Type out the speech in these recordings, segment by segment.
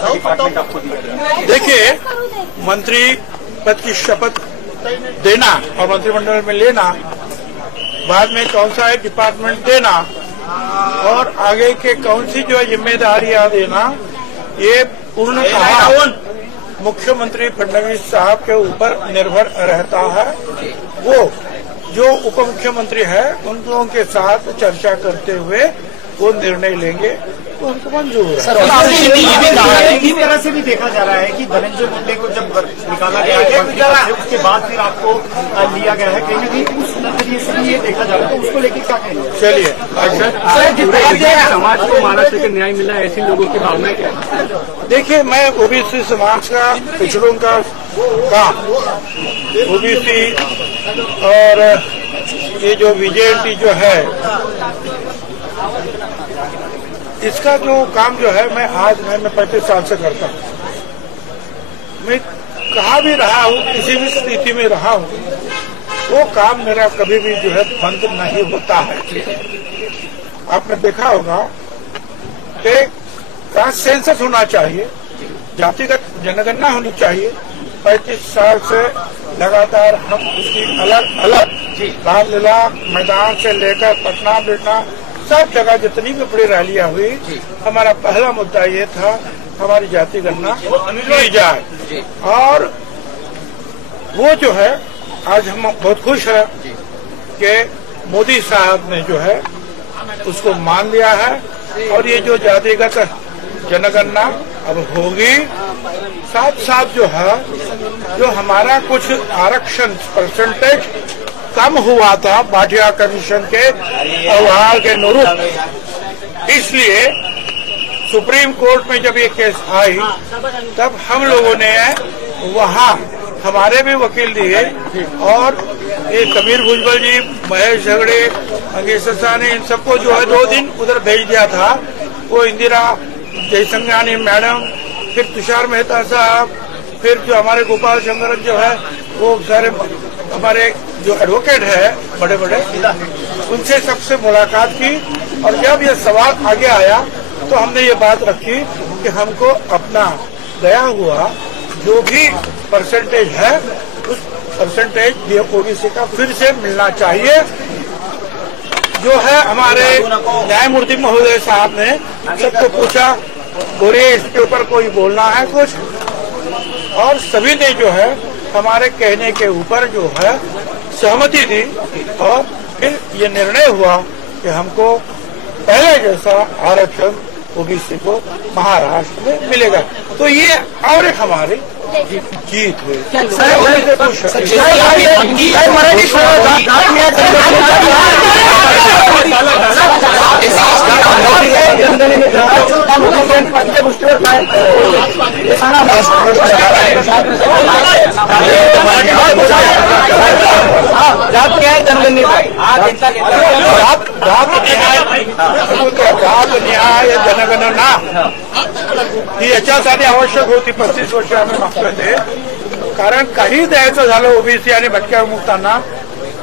सा डिपार्टमेंट आपको दिया गया? देखिए, मंत्री पद की शपथ देना और मंत्रिमंडल में लेना, बाद में कौन सा डिपार्टमेंट देना और आगे के कौन सी जो जिम्मेदारियां देना, ये पूर्णतः मुख्यमंत्री फडणवीस साहब के ऊपर निर्भर रहता है। वो जो उप मुख्यमंत्री है उन लोगों के साथ चर्चा करते हुए वो निर्णय लेंगे तो उनको मंजूर है। सर, ये भी कहा है, इस तरह से भी देखा जा रहा है कि धनंजय मुंडे को जब निकाला गया है उसके बाद फिर आपको लिया गया है, कहीं ना कहीं उस नजरिए से भी ये देखा जा रहा है, तो उसको लेकर क्या कहेंगे? चलिए, समाज को महाराष्ट्र के न्याय मिला, ऐसे लोगों की भावना क्या है? देखिए, मैं ओबीसी समाज का, पिछड़ों का काम, ओबीसी और ये जो बीजेपी जो है इसका जो काम जो है मैं 35 साल से करता हूँ। मैं कहाँ भी रहा हूँ, किसी भी स्थिति में रहा हूँ, वो काम मेरा कभी भी जो है बंद नहीं होता है। आपने देखा होगा कि कास्ट सेंसस होना चाहिए, जातिगत जनगणना होनी चाहिए। 35 साल से लगातार हम उसकी अलग अलग रामलीला मैदान से लेकर पटना बिटना सब जगह जितनी भी बड़ी रैलियां हुई, हमारा पहला मुद्दा ये था हमारी जाति गणना की जाए। और वो जो है आज हम बहुत खुश हैं कि मोदी साहब ने जो है उसको मान लिया है और ये जो जातिगत जनगणना अब होगी, साथ साथ जो है जो हमारा कुछ आरक्षण परसेंटेज कम हुआ था भाटिया कमीशन के अहवाल के अनुरूप, इसलिए सुप्रीम कोर्ट में जब ये केस आई तब हम लोगों ने वहाँ हमारे भी वकील दिए और ये समीर भुजबल जी, महेश झगड़े, मंगेश ससानी, इन सबको जो है 2 दिन उधर भेज दिया था। वो इंदिरा जयसंघानी मैडम, फिर तुषार मेहता साहब, फिर जो हमारे गोपाल शंकर जो है वो सारे हमारे जो एडवोकेट है बड़े बड़े, उनसे सबसे मुलाकात की और जब ये सवाल आगे आया तो हमने ये बात रखी कि हमको अपना गया हुआ जो भी परसेंटेज है उस परसेंटेज ओबीसी का फिर से मिलना चाहिए। जो है हमारे न्यायमूर्ति महोदय साहब ने सबको पूछा, बोले इसके ऊपर कोई बोलना है कुछ, और सभी ने जो है हमारे कहने के ऊपर जो है सहमति दी और फिर ये निर्णय हुआ कि हमको पहले जैसा आरक्षण ओबीसी को महाराष्ट्र में मिलेगा। तो ये और एक हमारी जीत हुई। न्याय जनगणना ही याच्यासाठी आवश्यक होती। 35 वर्ष आम्ही मागतोय ते, कारण काही द्यायचं झालं ओबीसी आणि भटक्या विमुक्तांना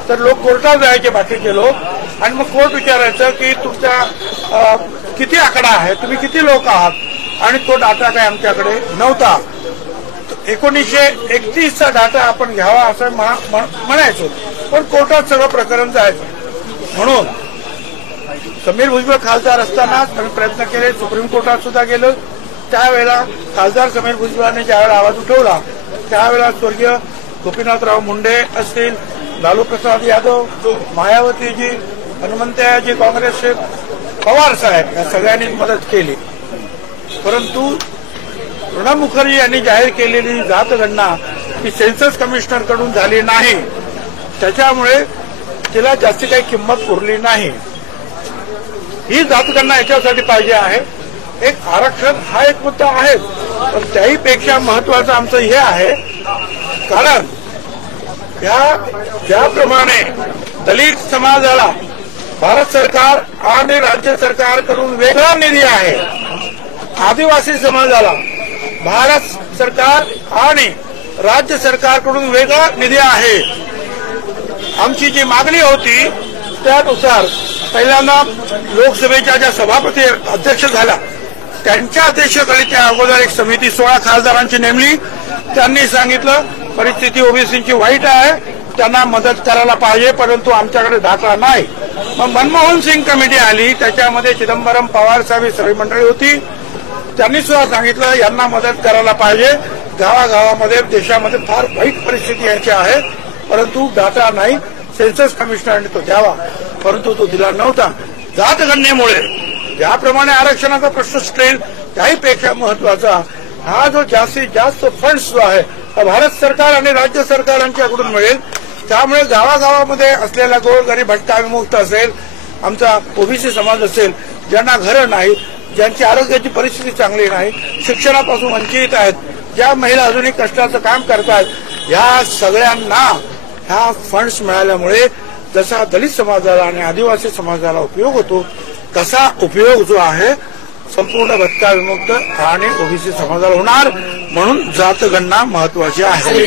तर लोक कोर्टात जायचे बाकीचे लोक, आणि मग कोर्ट विचारायचं की तुमचा किती आकडा आहे, तुम्ही किती लोक आहात, आणि तो डाटा काय आमच्याकडे नव्हता। 1931चा डाटा आपण घ्यावा असं म्हणायचो, पण कोर्टात सगळं प्रकरण जायचं। म्हणून समीर भुजबळ खासदार असतानाच आम्ही प्रयत्न केले, सुप्रीम कोर्टात सुद्धा गेलो। त्यावेळेला खासदार समीर भुजबळांनी ज्यावेळेला आवाज उठवला त्यावेळेला स्वर्गीय गोपीनाथराव मुंडे असतील, लालू प्रसाद यादव, मायावतीजी, हनुमंतयाजी, काँग्रेसचे पवार साहेब या सगळ्यांनी मदत केली। परंतु प्रणब मुखर्जी यांनी जाहीर केलेली जातगणना ही सेन्सस कमिशनर कडून झाली नाही, त्याच्यामुळे तिला जास्ती काही किंमत उरली नाही। ही जातगणना याच्यासाठी पाहिजे आहे। एक आरक्षण हा एक मुद्दा आहे, पण त्याहीपेक्षा महत्वाचं आमचं हे आहे, कारण ज्याप्रमाणे दलित समाजाला भारत सरकार आणि राज्य सरकारकडून वेगळा निधी आहे, आदिवासी समाजाला भारत सरकार आणि राज्य सरकारकडून वेगळा निधी आहे। आमची जी मागणी होती त्यानुसार पहिल्यांदा लोकसभेच्या ज्या सभापती अध्यक्ष झाला त्यांच्या अध्यक्षतेखाली त्या अगोदर एक समिती 16 खासदारांची नेमली. त्यांनी सांगितलं परिस्थिती ओबीसीची वाईट आहे, त्यांना मदत करायला पाहिजे, परंतु आमच्याकडे दाखला नाही. मग मनमोहन सिंग कमिटी आली, त्याच्यामध्ये चिदंबरम, पवार साहेब ही सगळी मंडळी होती. त्यांनी सुद्धा सांगितलं यांना मदत करायला पाहिजे. गावागावामध्ये देशामध्ये फार वाईट परिस्थिती याची आहे, परंतु डाटा नाही. सेन्सस कमिशनरने तो द्यावा, परंतु तो दिला नव्हता. जातगणनेमुळे ज्याप्रमाणे आरक्षणाचा प्रश्न सुटेल त्याहीपेक्षा महत्वाचा हा जो जास्तीत जास्त फंड्स जो आहे भारत सरकार आणि राज्य सरकारांच्याकडून मिळेल. त्यामुळे गावागावामध्ये असलेला गोरगरीब भटका विमुक्त असेल, आमचा ओबीसी समाज असेल, ज्यांना घरं नाहीत, ज्यांची आरोग्याची परिस्थिती चांगली नाही, शिक्षणापासून वंचित आहेत, ज्या महिला अजूनही कष्टाचं काम करतात, या सगळ्यांना ह्या फंड्स मिळाल्यामुळे जसा दलित समाजाला आणि आदिवासी समाजाला उपयोग होतो तसा उपयोग जो आहे संपूर्ण भटका विमुक्त आणि ओबीसी समाजाला होणार. म्हणून जातगणना महत्वाची आहे.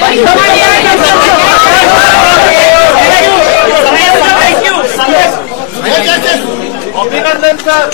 अभिनंदन सर.